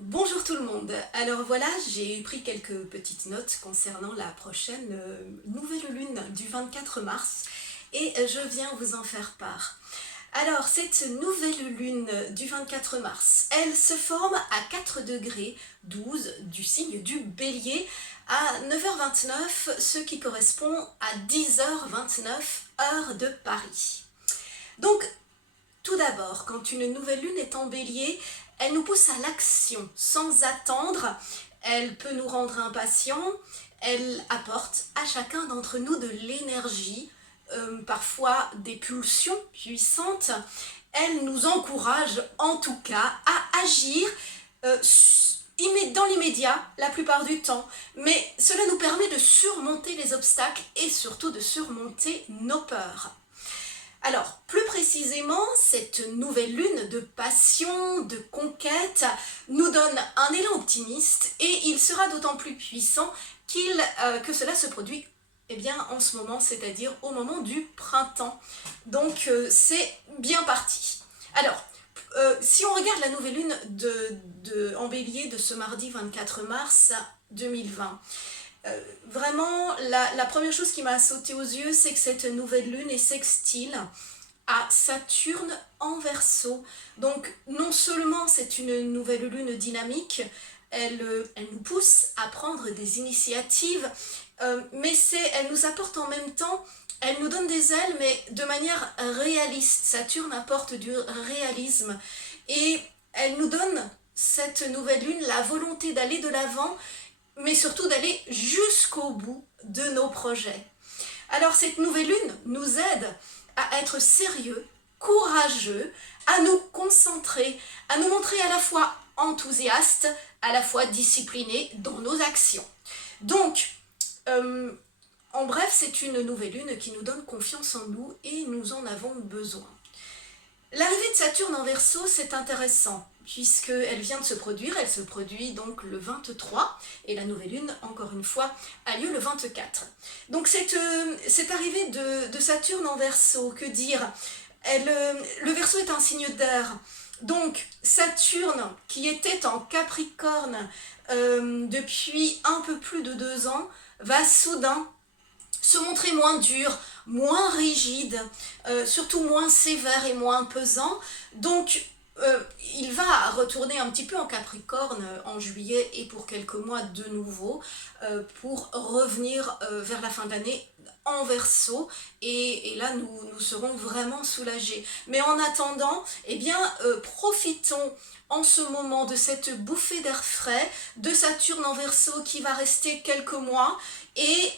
Bonjour tout le monde. Alors voilà, j'ai pris quelques petites notes concernant la prochaine nouvelle lune du 24 mars et je viens vous en faire part. Alors cette nouvelle lune du 24 mars, elle se forme à 4 degrés 12 du signe du Bélier à 9h29, ce qui correspond à 10h29 heure de Paris. Donc tout d'abord, quand une nouvelle lune est en Bélier, elle nous pousse à l'action sans attendre, elle peut nous rendre impatients, elle apporte à chacun d'entre nous de l'énergie, parfois des pulsions puissantes. Elle nous encourage en tout cas à agir dans l'immédiat la plupart du temps, mais cela nous permet de surmonter les obstacles et surtout de surmonter nos peurs. Alors, plus précisément, cette nouvelle lune de passion, de conquête, nous donne un élan optimiste et il sera d'autant plus puissant que cela se produit en ce moment, c'est-à-dire au moment du printemps. Donc, c'est bien parti. Alors, si on regarde la nouvelle lune en Bélier de ce mardi 24 mars 2020, vraiment, la première chose qui m'a sauté aux yeux, c'est que cette nouvelle lune est sextile à Saturne en Verseau. Donc, non seulement c'est une nouvelle lune dynamique, elle nous pousse à prendre des initiatives, mais elle nous apporte en même temps, elle nous donne des ailes, mais de manière réaliste. Saturne apporte du réalisme et elle nous donne, cette nouvelle lune, la volonté d'aller de l'avant, mais surtout d'aller jusqu'au bout de nos projets. Alors cette nouvelle lune nous aide à être sérieux, courageux, à nous concentrer, à nous montrer à la fois enthousiastes, à la fois disciplinés dans nos actions. Donc, en bref, c'est une nouvelle lune qui nous donne confiance en nous et nous en avons besoin. L'arrivée de Saturne en Verseau, c'est intéressant, puisqu'elle vient de se produire, elle se produit donc le 23, et la nouvelle lune, encore une fois, a lieu le 24. Donc cette arrivée de Saturne en Verseau, que dire, le Verseau est un signe d'air, donc Saturne, qui était en Capricorne depuis un peu plus de 2 ans, va soudain se montrer moins dur, moins rigide, surtout moins sévère et moins pesant. Donc, il va retourner un petit peu en Capricorne en juillet et pour quelques mois de nouveau, pour revenir vers la fin de l'année en Verseau, et là nous serons vraiment soulagés. Mais en attendant, profitons en ce moment de cette bouffée d'air frais de Saturne en Verseau qui va rester quelques mois, et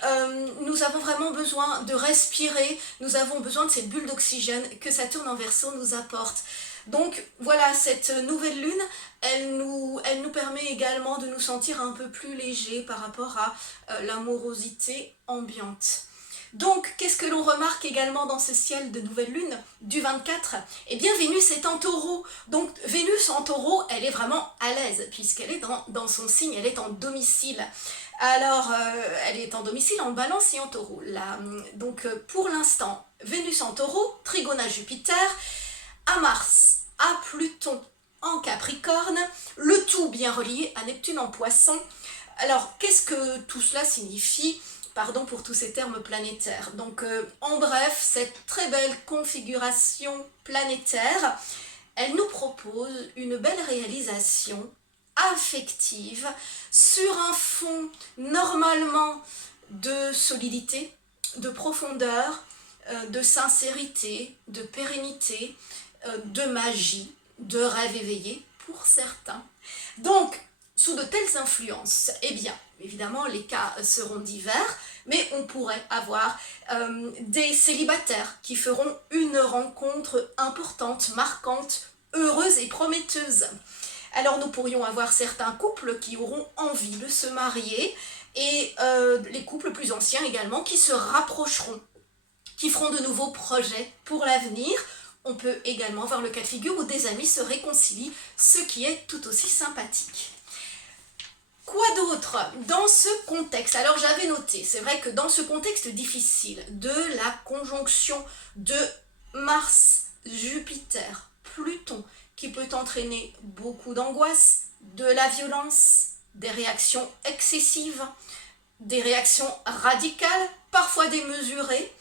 nous avons vraiment besoin de respirer, nous avons besoin de cette bulle d'oxygène que Saturne en Verseau nous apporte. Donc voilà, cette nouvelle lune, elle nous permet également de nous sentir un peu plus légers par rapport à l'amorosité ambiante. Donc, qu'est-ce que l'on remarque également dans ce ciel de nouvelle lune du 24? Eh bien, Vénus est en taureau. Donc, Vénus en taureau, elle est vraiment à l'aise, puisqu'elle est dans son signe, elle est en domicile. Alors, elle est en domicile en Balance et en taureau. Donc, pour l'instant, Vénus en taureau, trigone à Jupiter, à Mars, à Pluton en Capricorne, le tout bien relié à Neptune en Poisson. Alors, qu'est-ce que tout cela signifie? Pardon pour tous ces termes planétaires. Donc, en bref, cette très belle configuration planétaire, elle nous propose une belle réalisation affective sur un fond normalement de solidité, de profondeur, de sincérité, de pérennité, de magie, de rêve éveillé pour certains. Donc, sous de telles influences, eh bien, évidemment, les cas seront divers, mais on pourrait avoir des célibataires qui feront une rencontre importante, marquante, heureuse et prometteuse. Alors nous pourrions avoir certains couples qui auront envie de se marier, et les couples plus anciens également qui se rapprocheront, qui feront de nouveaux projets pour l'avenir. On peut également avoir le cas de figure où des amis se réconcilient, ce qui est tout aussi sympathique. Quoi d'autre dans ce contexte? Alors j'avais noté, c'est vrai que dans ce contexte difficile de la conjonction de Mars, Jupiter, Pluton, qui peut entraîner beaucoup d'angoisse, de la violence, des réactions excessives, des réactions radicales, parfois démesurées,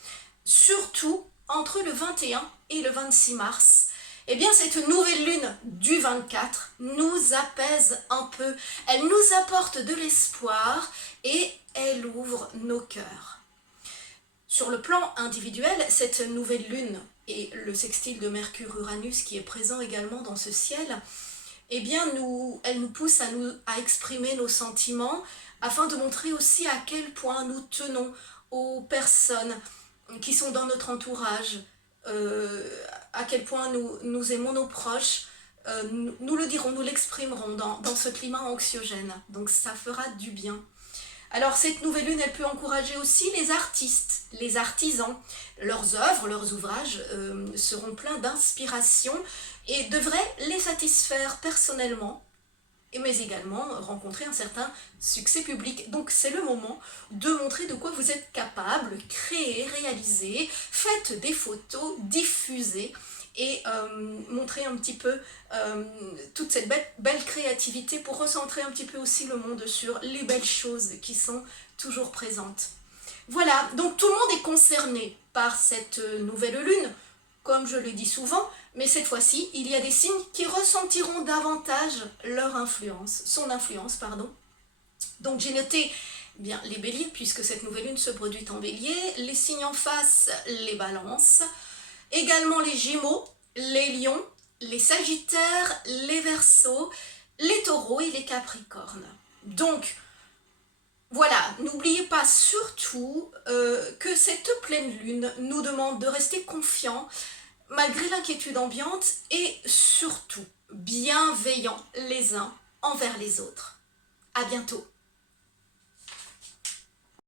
surtout entre le 21 et le 26 mars. Eh bien, cette nouvelle lune du 24 nous apaise un peu, elle nous apporte de l'espoir et elle ouvre nos cœurs. Sur le plan individuel, cette nouvelle lune et le sextile de Mercure-Uranus qui est présent également dans ce ciel, eh bien, elle nous pousse à exprimer nos sentiments afin de montrer aussi à quel point nous tenons aux personnes qui sont dans notre entourage, à quel point nous aimons nos proches. Nous le dirons, nous l'exprimerons dans ce climat anxiogène. Donc ça fera du bien. Alors cette nouvelle lune, elle peut encourager aussi les artistes, les artisans. Leurs œuvres, leurs ouvrages seront pleins d'inspiration et devraient les satisfaire personnellement, mais également rencontrer un certain succès public. Donc c'est le moment de montrer de quoi vous êtes capable, créer, réaliser, faites des photos, diffusez et montrer un petit peu toute cette belle créativité pour recentrer un petit peu aussi le monde sur les belles choses qui sont toujours présentes. Voilà, donc tout le monde est concerné par cette nouvelle lune, comme je le dis souvent, mais cette fois-ci, il y a des signes qui ressentiront davantage leur influence, son influence, pardon. Donc j'ai noté bien les béliers, puisque cette nouvelle lune se produit en bélier, les signes en face, les balances, également les gémeaux, les lions, les sagittaires, les verseaux, les taureaux et les capricornes. Donc, voilà, n'oubliez pas surtout que cette pleine lune nous demande de rester confiants malgré l'inquiétude ambiante et surtout bienveillants les uns envers les autres. À bientôt.